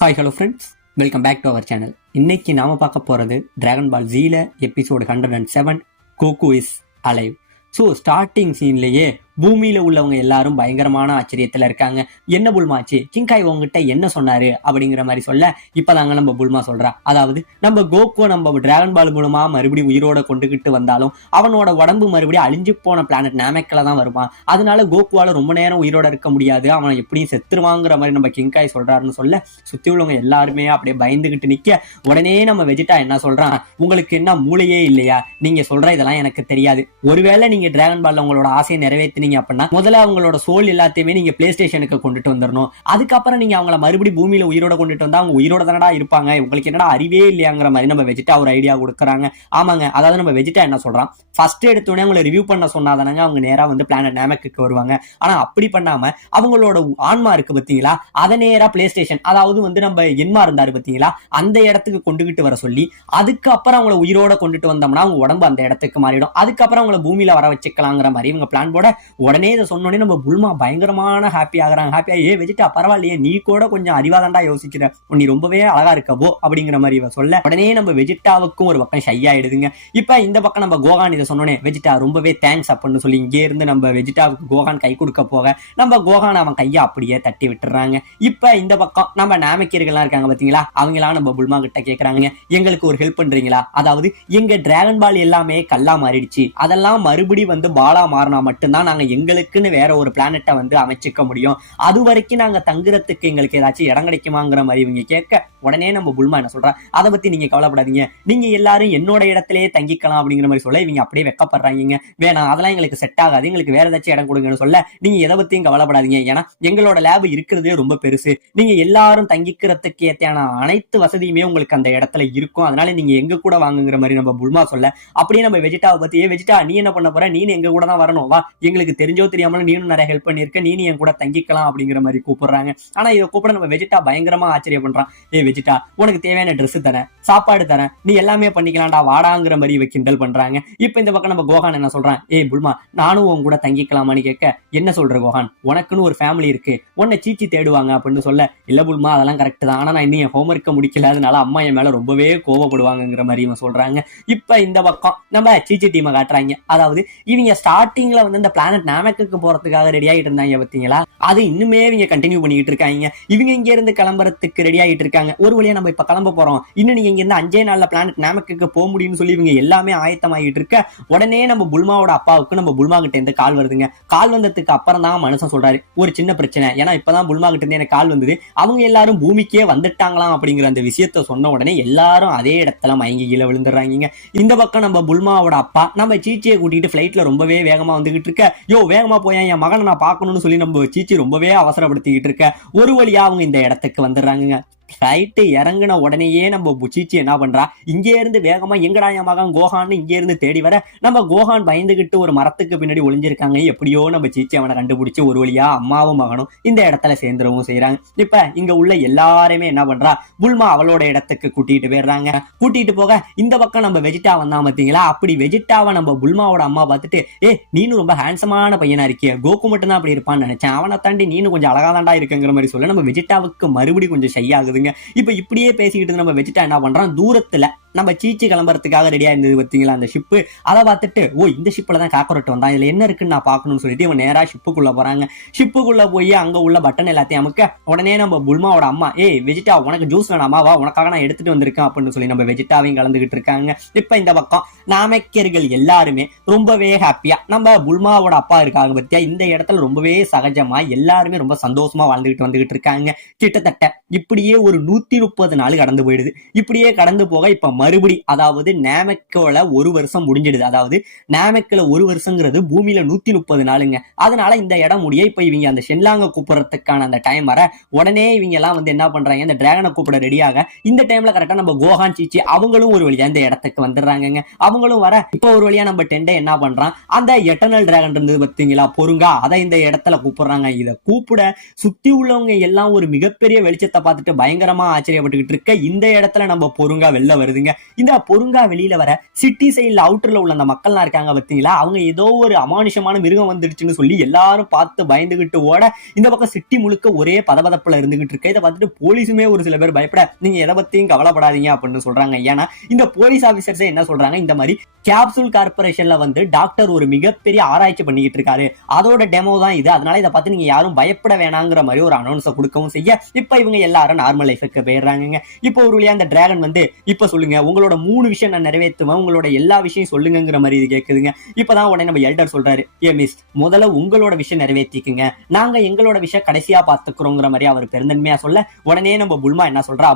Hi hello friends, welcome back to our channel. இன்னைக்கு நாம பார்க்க போறது டிராகன் பால் ஜீல episode 107 Goku is alive. So starting சீன்லயே பூமியில உள்ளவங்க எல்லாரும் பயங்கரமான ஆச்சரியத்துல இருக்காங்க. என்ன புல்மாச்சு, கிங்காய் உங்ககிட்ட என்ன சொன்னாரு அப்படிங்கிற மாதிரி சொல்ல இப்பதாங்க நம்ம புல்மா சொல்றா, அதாவது நம்ம கோகோ நம்ம டிராகன் பால் மூலமா மறுபடியும் உயிரோட கொண்டுகிட்டு வந்தாலும் அவனோட உடம்பு மறுபடியும் அழிஞ்சு போன பிளானட் நாமெக்ல தான் வருவான். அதனால கோகுவால ரொம்ப நேரம் உயிரோட இருக்க முடியாது, அவன் எப்படியும் செத்துருவாங்கிற மாதிரி நம்ம கிங்காய் சொல்றாருன்னு சொல்ல சுத்தி உள்ளவங்க எல்லாருமே அப்படியே பயந்துகிட்டு நிக்க, உடனே நம்ம வெஜிடா என்ன சொல்றான், உங்களுக்கு என்ன மூளையே இல்லையா, நீங்க சொல்ற இதெல்லாம் எனக்கு தெரியாது. ஒருவேளை நீங்க டிராகன் பால்ல உங்களோட ஆசையை நிறைவேற்றினீங்க அப்படின்னா முதல்ல அவங்களோட சோல் எல்லாத்தையுமே நீங்க பிளே ஸ்டேஷனுக்கு கொண்டுட்டு வந்துடணும். அதுக்கப்புறம் நீங்க அவங்கள மறுபடியும் பூமியில உயிரோட கொண்டுட்டு வந்தா அவங்க உயிரோட தானடா இருப்பாங்க, உங்களுக்கு என்னடா அறிவே இல்லையாங்கிற மாதிரி நம்ம வெஜிடா ஒரு ஐடியா கொடுக்குறாங்க. ஆமாங்க, அதாவது நம்ம வெஜிடா என்ன சொல்றான், ஃபர்ஸ்ட் எடுத்தோடனே அவங்களை ரிவ்யூ பண்ண சொன்னாதானங்க அவங்க நேரா வந்து பிளானட் நாமெக்கு வருவாங்க. ஆனா அப்படி பண்ணாம அவங்களோட ஆன்மா இருக்கு பாத்தீங்களா, அதை நேரா பிளே ஸ்டேஷன், அதாவது வந்து நம்ம என்மா இருந்தாரு பாத்தீங்களா அந்த இடத்துக்கு கொண்டுகிட்டு வர சொல்லி அதுக்கப்புறம் அவங்களை உயிரோட கொண்டுட்டு வந்தோம்னா அவங்க உடம்பு அந்த இடத்துக்கு மாறிடும். அதுக்கப்புறம் அவங்களை பூமியில வர வச்சுக்கலாங்கிற மாதிரி இவங்க பிளான் போட உடனே இதை சொன்னோடனே நம்ம புல்மா பயங்கரமான ஹாப்பி ஆகுறாங்க. ஹாப்பியா, ஏ வெஜிடா பரவாயில்லையே, நீ கூட கொஞ்சம் அறிவாதாண்டா யோசிக்கிற, நீ ரொம்பவே அழகா இருக்கவோ அப்படிங்கிற மாதிரி இவ சொல்ல உடனே நம்ம வெஜிடாவுக்கும் ஒரு பக்கம் ஷை ஆயிடுதுங்க. இப்ப இந்த பக்கம் நம்ம கோகான் இதை சொன்னோடனே வெஜிடா ரொம்பவே தேங்க்ஸ் அப்படின்னு சொல்லி இங்கே இருந்து நம்ம வெஜிடாவுக்கு கோகான் கை கொடுக்க போக நம்ம கோகான் அவன் கையை அப்படியே தட்டி விட்டுறாங்க. இப்ப இந்த பக்கம் நம்ம நாமக்கியர்கள்லாம் இருக்காங்க பாத்தீங்களா, அவங்களாம் நம்ம புல்மா கிட்ட கேக்குறாங்க, எங்களுக்கு ஒரு ஹெல்ப் பண்றீங்களா, அதாவது எங்க டிராகன் பால் எல்லாமே கல்லா மாறிடுச்சு, அதெல்லாம் மறுபடி வந்து பாலா மாறினா மட்டும்தான் நாங்க எங்களுக்குன்னு வேற ஒரு பிளானட்டை வந்து அமைச்சிக்க முடியும், அது வரைக்கும் நாங்க தங்குறதுக்கு எங்களுக்கு ஏதாச்சும் இடம் கிடைக்குமாங்கிற மாதிரி இவங்க கேட்க உடனே நம்ம புல்மா என்ன சொல்றா, அதை பத்தி நீங்க கவலைப்படாதீங்க, நீங்க எல்லாரும் என்னோட இடத்திலேயே தங்கிக்கலாம் அப்படிங்கிற மாதிரி சொல்ல இவங்க அப்படியே வெக்கப்படுறாங்க. வேணாம், அதெல்லாம் எங்களுக்கு செட் ஆகாது, எங்களுக்கு வேற ஏதாச்சும் இடம் கொடுங்கன்னு சொல்ல நீங்க எதை பத்தியும் கவலைப்படாதீங்க, ஏன்னா எங்களோட லேப் இருக்கிறதே ரொம்ப பெருசு, நீங்க எல்லாரும் தங்கிக்கிறதுக்கு ஏற்றான அனைத்து வசதியுமே உங்களுக்கு அந்த இடத்துல இருக்கும், அதனால நீங்க எங்க கூட வாங்குங்கிற மாதிரி நம்ம புல்மா சொல்ல அப்படியே நம்ம வெஜிடாவை பத்தி, வெஜிடா நீ என்ன பண்ண போற, நீனு எங்க கூட தான் வரணும், வா, எங்களுக்கு தெரிஞ்சோ தெரியாமலும் நீனும் நிறைய ஹெல்ப் பண்ணிருக்க, நீ என் கூட தங்கிக்கலாம் அப்படிங்கிற மாதிரி கூப்பிடுறாங்க. ஆனா இதை கூப்பிட நம்ம வெஜிடா பயங்கரமா ஆச்சரிய பண்றான். ஏ வெஜிடா, உனக்கு தேவையான ட்ரெஸ் தரேன், சாப்பாடு தரேன், நீ எல்லாமே பண்ணிக்கலாம்டா, வாடாங்கிற மாதிரி இவ கிண்டல் பண்றாங்க. இப்ப இந்த பக்கம் நம்ம கோகான் என்ன சொல்றான், ஏ புல்மா நானும் உன் கூட தங்கிக்கலாமான்னு கேட்க, என்ன சொல்ற கோகான், உனக்குன்னு ஒரு ஃபேமிலி இருக்கு, உன்னை சீச்சி தேடுவாங்க அப்படின்னு சொல்ல, இல்ல புல்மா அதெல்லாம் கரெக்ட் தான், ஆனா நான் இன்னும் என் ஹோம்ஒர்க்கை முடிக்கல, அதனால அம்மா என் மேல ரொம்பவே கோவப்படுவாங்கிற மாதிரி இவன் சொல்றாங்க. இப்ப இந்த பக்கம் நம்ம சீச்சி டீமை காட்டுறாங்க, அதாவது இவங்க ஸ்டார்டிங்ல வந்து இந்த பிளானட் நாமெக்கு போறதுக்காக ரெடி ஆகிட்டு இருந்தாங்க பாத்தீங்களா, அது இன்னுமே இவங்க கண்டினியூ பண்ணிட்டு இருக்காங்க. இவங்க இங்க இருந்து கிளம்புறதுக்கு ரெடி ஆகிட்டு இருக்காங்க. ஒரு வழியா நம்ம இப்ப கிளம்ப போறோம், இன்னும் நீங்க இங்க இருந்து 5 நாள்ல பிளானட் நாமெக்கு போக முடியும்னு சொல்லி இவங்க எல்லாமே ஆயத்தமாகிட்டு இருக்க உடனே நம்ம புல்மாவோட அப்பாவுக்கு நம்ம புல்மா கிட்ட இருந்து கால் வருதுங்க. கால் வந்ததுக்கு அப்புறம் தான் மனுஷன் சொல்றாரு, ஒரு சின்ன பிரச்சனை, ஏன்னா இப்பதான் புல்மா கிட்ட இருந்து எனக்கு கால் வந்தது, அவங்க எல்லாரும் பூமிக்கே வந்துட்டாங்களாம் அப்படிங்கிற அந்த விஷயத்த சொன்ன உடனே எல்லாரும் அதே இடத்துல மயங்கி கீழே விழுந்துடுறாங்க. இந்த பக்கம் நம்ம புல்மாவோட அப்பா நம்ம சீச்சியை கூட்டிட்டு பிளைட்ல ரொம்பவே வேகமா வந்துகிட்டு இருக்க, யோ வேகமா போய் என் மகனை நான் பார்க்கணும்னு சொல்லி நம்ம சீச்சி ரொம்பவே அவசரப்படுத்திக்கிட்டு இருக்க ஒரு வழியா அவங்க இந்த இடத்துக்கு வந்துடுறாங்க. ஃபிளைட் இறங்கின உடனேயே நம்ம சீச்சி என்ன பண்றா, இங்கே இருந்து வேகமா எங்கடா என் மகன் கோகான்னு இங்கே இருந்து தேடி வர நம்ம கோகான் பயந்துகிட்டு ஒரு மரத்துக்கு பின்னாடி ஒளிஞ்சிருக்காங்க. எப்படியோ நம்ம சீச்சி அவனை கண்டுபிடிச்சு ஒரு வழியா அம்மாவும் மகனும் இந்த இடத்துல சேர்ந்துடவும் செய்யறாங்க. இப்ப இங்க உள்ள எல்லாருமே என்ன பண்றா, புல்மா அவளோட இடத்துக்கு கூட்டிட்டு போயிடுறாங்க. கூட்டிட்டு போக இந்த பக்கம் நம்ம வெஜிடா வந்தா பாத்தீங்களா, அப்படி வெஜிடாவை நம்ம புல்மாவோட அம்மா பார்த்துட்டு, ஏ நீனும் ரொம்ப ஹேண்ட்ஸமான பையனா இருக்கிய, கோகு மட்டும் தான் அப்படி இருப்பான்னு நினைச்சேன், அவனை தாண்டி நீனும் கொஞ்சம் அழகாதாண்டா இருக்குங்கிற மாதிரி சொல்ல நம்ம வெஜிடாவுக்கு மறுபடியும் கொஞ்சம் ஷை ஆகுது. இப்ப இப்படியே பேசிக்கிட்டு நம்ம வெஜிடா என்ன பண்றோம், தூரத்துல நம்ம சீச்சி கிளம்புறதுக்காக ரெடியா இருந்தது பாத்தீங்களா அந்த ஷிப்பு, அதை பார்த்துட்டு ஓ இந்த ஷிப்ல தான் காக்கரோட் வந்தான், இதுல என்ன இருக்குன்னு நான் பாக்கணும்னு சொல்லிட்டு இவன் நேரா ஷிப்புக்குள்ள போறாங்க. ஷிப்புக்குள்ள போய் அங்க உள்ள பட்டன் எல்லாத்தையும் அமுக்க உடனே நம்ம புல்மாவோட அம்மா, ஏய் வெஜிடா உனக்கு ஜூஸ் வேணாமா, வா உனக்காக நான் எடுத்துட்டு வந்திருக்கேன் அப்படின்னு சொல்லி நம்ம வெஜிடாவையும் கலந்துகிட்டு இருக்காங்க. இப்ப இந்த பக்கம் நாமெக்கியர்கள் எல்லாருமே ரொம்பவே ஹாப்பியா நம்ம புல்மாவோட அப்பா இருக்காங்க பத்தியா இந்த இடத்துல ரொம்பவே சகஜமா எல்லாருமே ரொம்ப சந்தோஷமா வாழ்ந்துகிட்டு வந்துகிட்டு இருக்காங்க. கிட்டத்தட்ட இப்படியே ஒரு 130 நாள் கடந்து போயிடுது. இப்படியே கடந்து போக இப்ப மறுபடி, அதாவது நாமெக்கோல ஒரு வருஷம் முடிஞ்சிடுது, அதாவது நாமெக்ல ஒரு வருஷங்கிறது பூமியில 130 நாளுங்க. அதனால இந்த இடம் முடிய இப்ப இவங்க அந்த ஷென்லாங்க கூப்பிடறதுக்கான அந்த டைம் வர உடனே இவங்க எல்லாம் வந்து என்ன பண்றாங்க, இந்த டிராகனை கூப்பிட ரெடியாக இந்த டைம்ல கரெக்டா நம்ம கோகான் சீச்சி அவங்களும் ஒரு வழியா இந்த இடத்துக்கு வந்துடுறாங்க. அவங்களும் வர இப்ப ஒரு வழியா நம்ம டெண்டை என்ன பண்றான், அந்த எட்டர்னல் டிராகன் இருந்தது பாத்தீங்களா பொருங்கா, அதை இந்த இடத்துல கூப்பிடுறாங்க. இதை கூப்பிட சுத்தி உள்ளவங்க எல்லாம் ஒரு மிகப்பெரிய வெளிச்சத்தை பார்த்துட்டு பயங்கரமா ஆச்சரியப்பட்டுக்கிட்டு இருக்க இந்த இடத்துல நம்ம பொருங்கா வெளில வருதுங்க. இந்த பொருங்கா வெளியில வர சிட்டி சைட்ல அவுட்டர்ல உள்ள அந்த மக்கள்லாம் இருக்காங்க பாத்தீங்களா, அவங்க ஏதோ ஒரு அமானுஷமான மிருகம் வந்துடுச்சுன்னு சொல்லி எல்லாரும் பார்த்து பயந்துகிட்டு ஓட இந்த பக்கம் சிட்டி முழுக்க ஒரே பதபதப்புல இருந்துகிட்டு இருக்கு. இதை பார்த்துட்டு போலீஸுமே ஒரு சில பேர் பயப்பட நீங்க எதை பத்தியும் கவலைப்படாதீங்க அப்படின்னு சொல்றாங்க. ஏன்னா இந்த போலீஸ் ஆபீசர்ஸ் என்ன சொல்றாங்க, இந்த மாதிரி கேப்சூல் கார்பரேஷன்ல வந்து டாக்டர் ஒரு மிகப்பெரிய ஆராய்ச்சி பண்ணிக்கிட்டு இருக்காரு, அதோட டெமோ தான் இது, அதனால இதை பார்த்து நீங்க யாரும் பயப்பட வேணாங்கிற மாதிரி ஒரு அனௌன்ஸை கொடுக்கவும் செய்ய இப்ப இவங்க எல்லாரும் நார்மல் லைஃபுக்கு போயிடுறாங்க. இப்போ ஒரு வழியா அந்த டிராகன் வந்து இப்ப சொல்லுங்க உங்களோட 3 விஷயம் நான் நிறைவேற்றுவேன், உங்களோட எல்லா விஷயம் சொல்லுங்கிற மாதிரி இது கேக்குதுங்க. இப்பதான் உடனே நம்ம எல்டர் சொல்றாரு, ஏ மிஸ் முதல்ல உங்களோட விஷயம் நிறைவேற்றிக்குங்க, நாங்க எங்களோட விஷயம் கடைசியா பாத்துக்கிறோங்கிற மாதிரி அவர் பெருந்தன்மையா சொல்ல உடனே நம்ம புல்மா என்ன சொல்றா,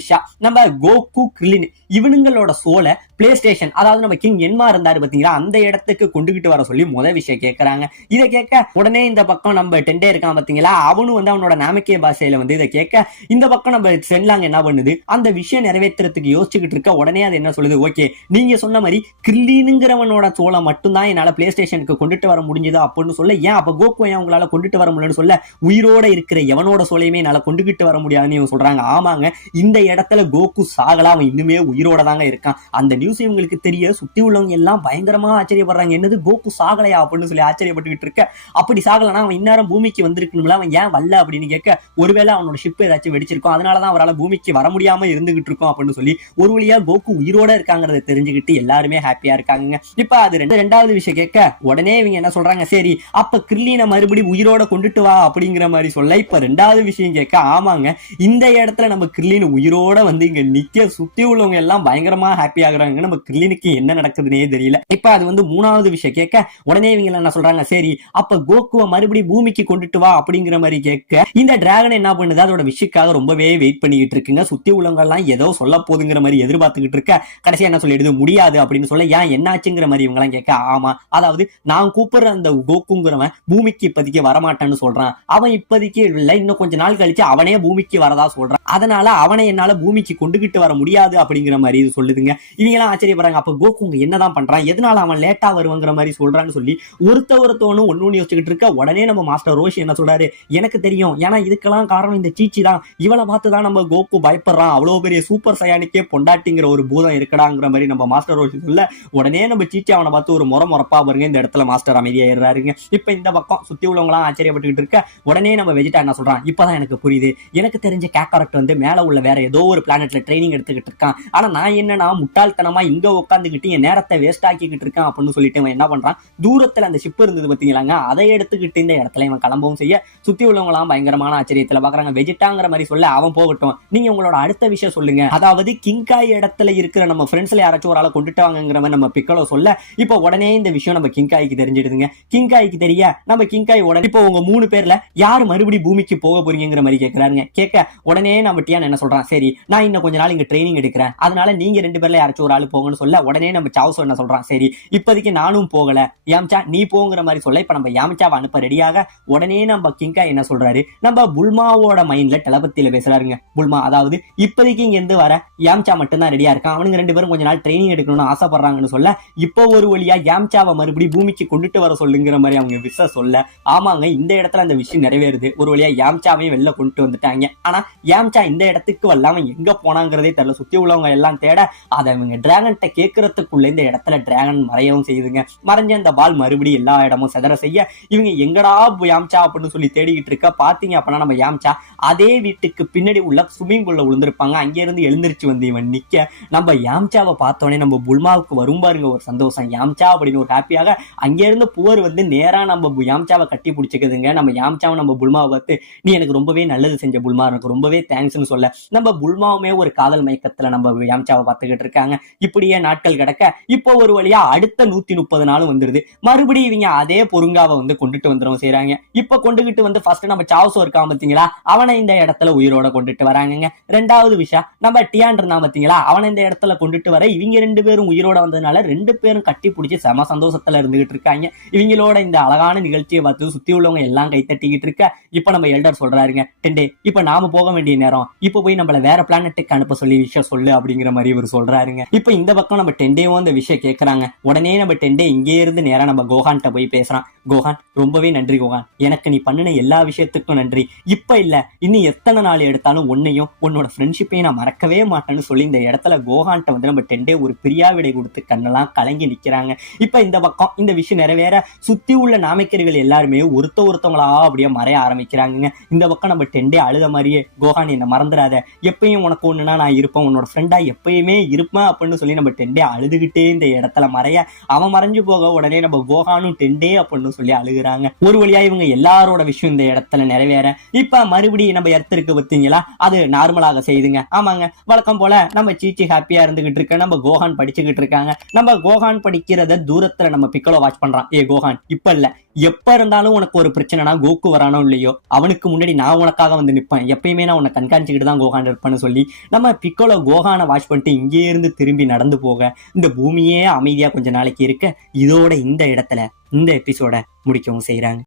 விஷயம் நம்ம கோகு கிரில்லின் இவனுங்களோட சோலை பிளே ஸ்டேஷன், அதாவது நம்ம கிங் என்மா இருந்தாரு பாத்தீங்களா அந்த இடத்துக்கு கொண்டுகிட்டு வர சொல்லி விஷயம் கேட்கறாங்க. இதை கேட்க உடனே இந்த பக்கம் நம்ம டெண்டே இருக்கான் பாத்தீங்களா, அவனும் வந்து அவனோட நாமக்கே பாஷையில வந்து இதை கேட்க இந்த பக்கம் நம்ம சென்லாங் என்ன பண்ணுது, அந்த விஷயம் நிறைவேற்றுறதுக்கு யோசிச்சுக்கிட்டு இருக்க உடனே அது என்ன சொல்லுது, ஓகே நீங்க சொன்ன மாதிரி கிரில்லினுங்கிறவனோட சோலை மட்டும்தான் என்னால பிளே ஸ்டேஷனுக்கு கொண்டுட்டு வர முடிஞ்சதோ அப்படின்னு சொல்ல, ஏன் அப்ப கோகு ஏன் உங்களால கொண்டுட்டு வர முடியலன்னு சொல்ல, உயிரோட இருக்கிற எவனோட சோலையுமே என்னால கொண்டுகிட்டு வர முடியாதுன்னு சொல்றாங்க. ஆமாங்க, இந்த இடத்துல கோகு சாகல, அவன் இன்னுமே உயிரோட தாங்க இருக்கான். அந்த நியூஸ் இவங்களுக்கு தெரிய சுத்தி உள்ளவங்க எல்லாம் பயங்கரமா ஆச்சரியப்படுறாங்க, என்னது கோகு சாகலையா அப்படின்னு சொல்லி ஆச்சரியப்பட்டுக்கிட்டு இருக்க. அப்படி சாகலனா அவன் இந்நேரம் பூமிக்கு வந்திருக்கணும்ல, அவன் ஏன் வரல அப்படின்னு கேட்க, ஒருவேளை அவனோட ஷிப் ஏதாச்சும் வெடிச்சிருக்கும், அதனாலதான் அவரால் பூமிக்கு வர முடியாம இருந்துகிட்டு இருக்கும் அப்படின்னு சொல்லி ஒரு வழியா கோகு உயிரோட இருக்காங்கிறத தெரிஞ்சுக்கிட்டு எல்லாருமே ஹாப்பியா இருக்காங்க. இப்ப அது ரெண்டாவது விஷயம் கேட்க உடனே இவங்க என்ன சொல்றாங்க, சரி அப்ப கிரில்லினை மறுபடியும் உயிரோட கொண்டுட்டு வா அப்படிங்கிற மாதிரி சொல்ல, இப்ப ரெண்டாவது விஷயம் கேட்க ஆமாங்க இந்த இடத்துல நம்ம கிரில்லின் உயிரோட வந்து இங்க நிக்க சுத்தி உள்ளவங்க எல்லாம் பயங்கரமா ஹாப்பி ஆகுறாங்க. நம்ம கிரில்லினுக்கு என்ன நடக்குதுன்னே தெரியல. இப்ப அது வந்து மூணாவது விஷயம் கேட்க உடனே இவங்க என்ன சொல்றாங்க, சரி அப்ப கோகுவை மறுபடியும் பூமிக்கு கொண்டுட்டு வா அப்படிங்கிற மாதிரி கேட்க இந்த டிராகன் என்ன பண்ணுது, அதோட விஷயக்காக ரொம்பவே வெயிட் பண்ணிக்கிட்டு இருக்குங்க. சுத்தி உள்ளவங்க எல்லாம் ஏதோ சொல்ல போதுங்கிற மாதிரி எதிர்பார்த்துக்கிட்டு இருக்க, கடைசியா என்ன சொல்லிடுது, முடியாது அப்படின்னு சொல்ல, ஏன் என்னாச்சுங்கிற மாதிரி இவங்க எல்லாம் கேட்க, ஆமா அதாவது நான் கூப்பிடுற அந்த கோகுங்கிறவன் பூமிக்கு இப்போதைக்கு வரமாட்டான்னு சொல்றான், அவன் இப்போதைக்கு இல்ல இன்னும் கொஞ்ச நாள் கழிச்சு அவனே பூமிக்கு வரதா சொல்றான், அதனால அவனை என்னால பூமிக்கு கொண்டுகிட்டு வர முடியாது அப்படிங்கிற மாதிரி இது சொல்லுதுங்க. இவங்க எல்லாம் ஆச்சரியப்படுறாங்க, அப்ப கோகு என்னதான் பண்றான், எதனால அவன் லேட்டா வருவாங்கிற மாதிரி சொல்றான்னு சொல்லி ஒருத்தவனும் ஒன்னு யோசிச்சுக்கிட்டு இருக்க, உடனே நம்ம மாஸ்டர் ரோஷி என்ன சொல்றாரு, எனக்கு தெரியும், ஏன்னா இதுக்கெல்லாம் காரணம் இந்த சீச்சி தான், இவளை பார்த்துதான் நம்ம கோகு பயப்படுறான், அவ்வளவு பெரிய சூப்பர் சயானிக்கே பொண்டாட்டிங்கிற ஒரு பூதம் இருக்கடாங்கிற மாதிரி நம்ம மாஸ்டர் ரோஷி சொல்ல, உடனே நம்ம சீச்சி அவனை பார்த்து ஒரு முறப்பா பாருங்க, இந்த இடத்துல மாஸ்டர் அமைதியாயிருறாருங்க. இப்ப இந்த பக்கம் சுத்தி உள்ளவங்களாம் ஆச்சரியப்பட்டுக்கிட்டு இருக்க, உடனே நம்ம வெஜிடா என்ன சொல்றான், இப்பதான் எனக்கு புரியுது, எனக்கு தெரிஞ்ச கேரக்டர் வந்து மேல உள்ள வேற ஏதோ ஒரு பிளானட்ல ட்ரைனிங் எடுத்துக்கிட்டு இருக்கான், ஆனா நான் என்னன்னா முட்டாள்தனமா இங்க உட்காந்துக்கிட்டு என் நேரத்தை வேஸ்ட் ஆக்கிக்கிட்டு இருக்கான் அப்படின்னு சொல்லிட்டு இவன் என்ன பண்றான், தூரத்துல அந்த ஷிப் இருந்தது பாத்தீங்களாங்க, அதை எடுத்துக்கிட்டு இந்த இடத்துல இவன் கிளம்பவும் செய்ய சுத்தி உள்ளவங்களாம் பயங்கரமான ஆச்சரியத்துல பாக்குறாங்க. வெஜிட்டாங்கிற மாதிரி சொல்ல, அவன் போகட்டும் நீங்க உங்களோட அடுத்த விஷயம் சொல்லுங்க, அதாவது கிங்காய் இடத்துல இருக்கிற நம்ம ஃப்ரெண்ட்ஸ்ல யாராச்சும் ஒரு ஆளை கொண்டுட்டு வாங்கிற மாதிரி நம்ம பிக்கலோ சொல்ல, இப்போ உடனே இந்த விஷயம் நம்ம கிங்காய்க்கு தெரிஞ்சிடுதுங்க. கிங்காய்க்கு தெரிய நம்ம கிங்காய் உடனே இப்போ உங்க 3 பேர்ல யாரு மறுபடியும் பூமிக்கு போக போறீங்கிற மாதிரி கேட்கிறாருங்க. கேட்க உடனே நம்ம டியான் என்ன சொல்றான், சரி நான் இன்னும் கொஞ்ச நாள் இங்க ட்ரைனிங் எடுக்கிறேன், அதனால நீங்க 2 பேர்ல யாராச்சும் ஒரு ஆளு போங்கன்னு சொல்ல, உடனே நம்ம சாவ்சோ என்ன சொல்றான், சரி இப்போதைக்கு நானும் போகல யாம்சா நீ போங்கிற மாதிரி சொல்ல, இப்ப நம்ம யாம்சாவை அனுப்ப ரெடியாக உடனே நம்ம கிங்காய் என்ன சொல்றாரு, நம்ம புல்மாவோட மைண்ட்ல டெலபத்தியில பேசுறாருங்க. புல்மா அதாவது இப்போதைக்கு இங்க இருந்து வர யாம்சா மட்டும் தான் ரெடியா இருக்கான், அவனுங்க 2 பேரும் கொஞ்ச நாள் ட்ரைனிங் எடுக்கணும்னு ஆசைப்படுறாங்கன்னு சொல்ல, இப்போ ஒரு வழியா யாம்சாவை மறுபடியும் பூமிக்கு கொண்டுட்டு வர சொல்லுங்கிற மாதிரி அவங்க விஷ சொல்ல, ஆமாங்க இந்த இடத்துல அந்த விஷயம் நிறைவேறுது, ஒரு வழியா யாம்சாவையும் வெளில கொண்டு வந்துட்டாங்க. ஆனா யாம்சா இந்த இடத்துக்கு வல்லாம எங்க போனாங்கிறதே தெரியல. சுத்தி உள்ளவங்க எல்லாம் தேட அதை இவங்க டிராகன்ட்ட கேட்கறதுக்குள்ள இந்த இடத்துல டிராகன் மறையவும் செய்யுதுங்க. மறைஞ்ச அந்த பால் மறுபடியும் எல்லா இடமும் செதற செய்ய இவங்க எங்கடா யாம்சா அப்படின்னு சொல்லி தேடிக்கிட்டு இருக்க, பாத்தீங்க அப்படின்னா நம்ம யாம்சா அதே வீட்டுக்கு பின்னாடி உள்ள ஸ்விம்மிங் பூல்ல விழுந்திருப்பாங்க. அங்க இருந்து எழுந்திருச்சு வந்து இவன் நிக்க, நம்ம யாம்சாவை பார்த்தோன்னே நம்ம புல்மாவுக்கு வரும் பாருங்க ஒரு சந்தோஷம், யாம்சா அப்படின்னு ஒரு ஹாப்பியாக அங்க இருந்து போர் வந்து நேரா நம்ம யாம்சாவை கட்டி பிடிச்சிக்குதுங்க. நம்ம யாம்சாவை நம்ம புல்மாவை பார்த்து, நீ எனக்கு ரொம்பவே நல்லது செஞ்ச புல்மா, எனக்கு ரொம்பவே தேங்க்ஸ்னு சொல்ல, நம்ம புல்மாவுமே ஒரு காதல் மயக்கத்துல நம்ம யாம்சாவை பார்த்துக்கிட்டு இருக்காங்க. இப்படியே நாட்கள் கிடக்க இப்போ ஒரு வழியா அடுத்த 130 நாளும் வந்துருது. மறுபடியும் இவங்க அதே பொருங்காவை வந்து கொண்டுட்டு வந்துடும் செய்யறாங்க. இப்ப கொண்டுகிட்டு வந்து ஃபர்ஸ்ட் நம்ம சாவ்சோ இருக்கான் பாத்தீங்களா, அவனை இந்த இடத்துல உயிரோட கொண்டுட்டு வராங்க. ரெண்டாவது விஷயம் நம்ம டியான் இருந்தான் பாத்தீங்களா, அவனை இந்த இடத்துல கொண்டுட்டு வர இவங்க 2 பேரும் உயிரோட வந்ததுனால 2 பேரும் கட்டி பிடிச்சி செம சந்தோஷத்துல இருந்துகிட்டு இருக்காங்க. இவங்களோட இந்த அழகான நிகழ்ச்சியை பார்த்து சுத்தி உள்ளவங்க எல்லாம் கைத்தட்டிக்கிட்டு இருக்க, இப்ப நம்ம எல்டர் சொல்றாருங்க, டெண்டே இப்ப நாம போக வேண்டிய நேரம், இப்ப போய் நம்மள வேற பிளானட்டுக்கு அனுப்ப சொல்லி விஷயம் சொல்லு அப்படிங்கிற மாதிரி இவர் சொல்றாருங்க. இப்ப இந்த பக்கம் நம்ம டெண்டேவும் அந்த விஷயம் கேட்கறாங்க. உடனே நம்ம டெண்டே இங்கே இருந்து நேரா நம்ம கோஹான்ட்ட போய் பேசுறான். கோஹான் ரொம்பவே நன்றி கோஹான், எனக்கு நீ பண்ணின எல்லா விஷயத்துக்கும் நன்றி, இப்ப இல்ல இன்னும் எத்தனை நாள் எடுத்தாலும் உன்னையும் உன்னோட ஃப்ரெண்ட்ஷிப்பையும் நான் மறக்கவே மாட்டேன்னு சொல்லி இந்த இடத்துல கோஹான்ட்ட வந்து நம்ம டெண்டே ஒரு பிரியாவிடை கொடுத்து கண்ணெல்லாம் கலங்கி நிக்கிறாங்க. இப்ப இந்த பக்கம் இந்த விஷயம் நிறைவேற சுத்தி உள்ள நாமக்கர்கள் எல்லாருமே ஒருத்தவங்களா அப்படியே மறைய ஆரம்பிக்கிறாங்க. இந்த பக்கம் நம்ம டெண்டே அழுத மாதிரியே, கோஹான் என்ன மறந்துடாத, எப்பயும் உனக்கு ஒண்ணுனா நான் இருப்பேன், உன்னோட ஃப்ரெண்டா எப்பயுமே இருப்பேன் அப்படின்னு சொல்லி நம்ம டெண்டே அழுதுகிட்டே இந்த இடத்துல மறைய, அவன் மறைஞ்சு போக உடனே நம்ம கோஹானும் டெண்டே அப்படின்னு சொல்லி அழுகுறாங்க. ஒரு வழியா இவங்க எல்லாரோட விஷயம் இந்த இடத்துல நிறைவேற இப்ப மறுபடியும் நம்ம எர்த்திருக்கு பத்தீங்களா, அது நார்மலாக செய்துங்க. ஆமாங்க, வழக்கம் போல நம்ம சீச்சி ஹாப்பியா இருந்துகிட்டு இருக்க, நம்ம கோஹான் படிச்சுக்கிட்டு இருக்காங்க. நம்ம கோஹான் படிக்கிறத தூரத்துல நம்ம பிக்கலோ வாட்ச் பண்றான். ஏ கோஹான், இப்ப இல்ல, எப்ப இருந்தாலும் உனக்கு ஒரு பிரச்சனைனா கோகு வரானோ இல்லையோ அவனுக்கு முன்னாடி நான் உனக்காக வந்து நிற்பேன், எப்பயுமே நான் உன்னை கண்காணிச்சுக்கிட்டு தான் கோஹான் இருப்பேன்னு சொல்லி நம்ம பிக்கோலோ கோஹானை வாட்ச் பண்ணிட்டு இங்கே இருந்து திரும்பி நடந்து போக இந்த பூமியே அமைதியா கொஞ்ச நாளைக்கு இருக்க, இதோட இந்த இடத்துல இந்த எபிசோட முடிக்கவும் செய்யறாங்க.